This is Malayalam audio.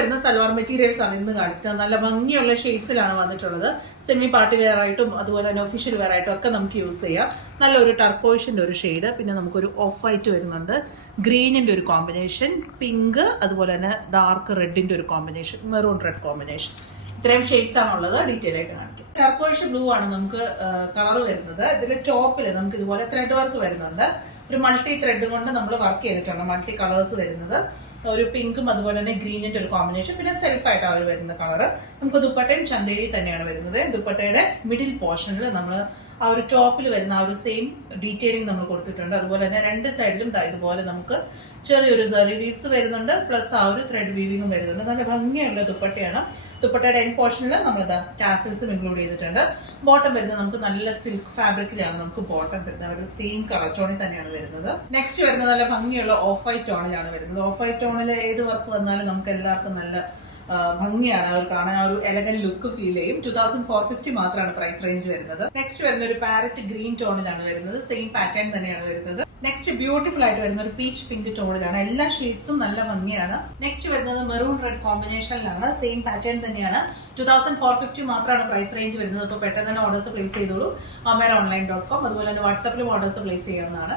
വരുന്ന സൽവാർ മെറ്റീരിയൽസ് ആണ് ഇന്ന് കാണിക്കുന്നത്. നല്ല ഭംഗിയുള്ള ഷെയ്ഡ്സിലാണ് വന്നിട്ടുള്ളത്. സെമി പാർട്ടി വെയർ ആയിട്ടും അതുപോലെ തന്നെ ഒഫീഷ്യൽ വെയർ ആയിട്ടും ഒക്കെ നമുക്ക് യൂസ് ചെയ്യാം. നല്ലൊരു ടർക്കോയിഷിന്റെ ഒരു ഷെയ്ഡ്, പിന്നെ നമുക്കൊരു ഓഫ് വൈറ്റ് വരുന്നുണ്ട്, ഗ്രീനിന്റെ ഒരു കോമ്പിനേഷൻ, പിങ്ക്, അതുപോലെ തന്നെ ഡാർക്ക് റെഡിന്റെ ഒരു കോമ്പിനേഷൻ, മെറൂൺ റെഡ് കോമ്പിനേഷൻ. ഇത്രയും ഷെയ്ഡ്സ് ആണുള്ളത്. ഡീറ്റെയിൽ ആയിട്ട് കാണിക്കും. ടർക്കോയിഷ് ബ്ലൂ ആണ് നമുക്ക് കളർ വരുന്നത്. ഇതിൽ ടോപ്പിൽ നമുക്ക് ഇതുപോലെ ത്രെഡ് വർക്ക് വരുന്നുണ്ട്. ഒരു മൾട്ടി ത്രെഡ് കൊണ്ട് നമ്മൾ വർക്ക് ചെയ്തിട്ടുണ്ട്. മൾട്ടി കളേഴ്സ് വരുന്നത്, ഒരു പിങ്കും അതുപോലെ തന്നെ ഗ്രീനിന്റെ ഒരു കോമ്പിനേഷൻ, പിന്നെ സെൽഫായിട്ട് അവർ വരുന്ന കളർ. നമുക്ക് ദുപ്പട്ടയും ചന്തേരി തന്നെയാണ് വരുന്നത്. ദുപ്പട്ടയുടെ മിഡിൽ പോർഷനിൽ നമ്മൾ ആ ഒരു ടോപ്പിൽ വരുന്ന ആ ഒരു സെയിം ഡീറ്റെയിലിംഗ് നമ്മൾ കൊടുത്തിട്ടുണ്ട്. അതുപോലെ തന്നെ രണ്ട് സൈഡിലും ഇതുപോലെ നമുക്ക് ചെറിയൊരു സെറി വീവ്സ് വരുന്നുണ്ട്, പ്ലസ് ആ ഒരു ത്രെഡ് വീവിങ്ങും വരുന്നുണ്ട്. നല്ല ഭംഗിയുള്ള ദുപ്പട്ടയാണ്. ദുപ്പട്ടയുടെ എൻ പോർഷനിൽ നമ്മൾ ടാസൽസും ഇൻക്ലൂഡ് ചെയ്തിട്ടുണ്ട്. ബോട്ടം വരുന്നത് നമുക്ക് നല്ല സിൽക്ക് ഫാബ്രിക്കിലാണ് നമുക്ക് ബോട്ടം വരുന്നത്. ഒരു സെയിം കളർ ടോണിൽ തന്നെയാണ് വരുന്നത്. നെക്സ്റ്റ് വരുന്നത് നല്ല ഭംഗിയുള്ള ഓഫ് വൈറ്റ് ടോണിലാണ് വരുന്നത്. ഓഫ് വൈറ്റ് ടോണിൽ ഏത് വർക്ക് വന്നാലും നമുക്ക് എല്ലാവർക്കും നല്ല ഭംഗിയാണ്. ആ ഒരു കാണാൻ ആ ഒരു എലഗന്റ് ലുക്ക് ഫീൽ ചെയ്യും. 2450 മാത്രമാണ് പ്രൈസ് റേഞ്ച് വരുന്നത്. നെക്സ്റ്റ് വരുന്ന ഒരു പാരറ്റ് ഗ്രീൻ ടോണിലാണ് വരുന്നത്. സെയിം പാറ്റേൺ തന്നെയാണ് വരുന്നത്. നെക്സ്റ്റ് ബ്യൂട്ടിഫുൾ ആയിട്ട് വരുന്ന ഒരു പീച്ച് പിങ്ക് ടോണിലാണ്. എല്ലാ ഷെയ്ഡ്സും നല്ല ഭംഗിയാണ്. നെക്സ്റ്റ് വരുന്നത് മെറൂൺ റെഡ് കോമ്പിനേഷനിലാണ്. സെയിം പാറ്റേൺ തന്നെയാണ്. 2450 മാത്രമാണ് പ്രൈസ് റേഞ്ച് വരുന്നത്. അപ്പോൾ പെട്ടെന്ന് തന്നെ ഓർഡേഴ്സ് പ്ലേസ് ചെയ്തോളൂ. ameeraonline.com. അതുപോലെ തന്നെ വാട്സാപ്പിലും ഓർഡേഴ്സ് പ്ലേസ് ചെയ്യാവുന്നതാണ്.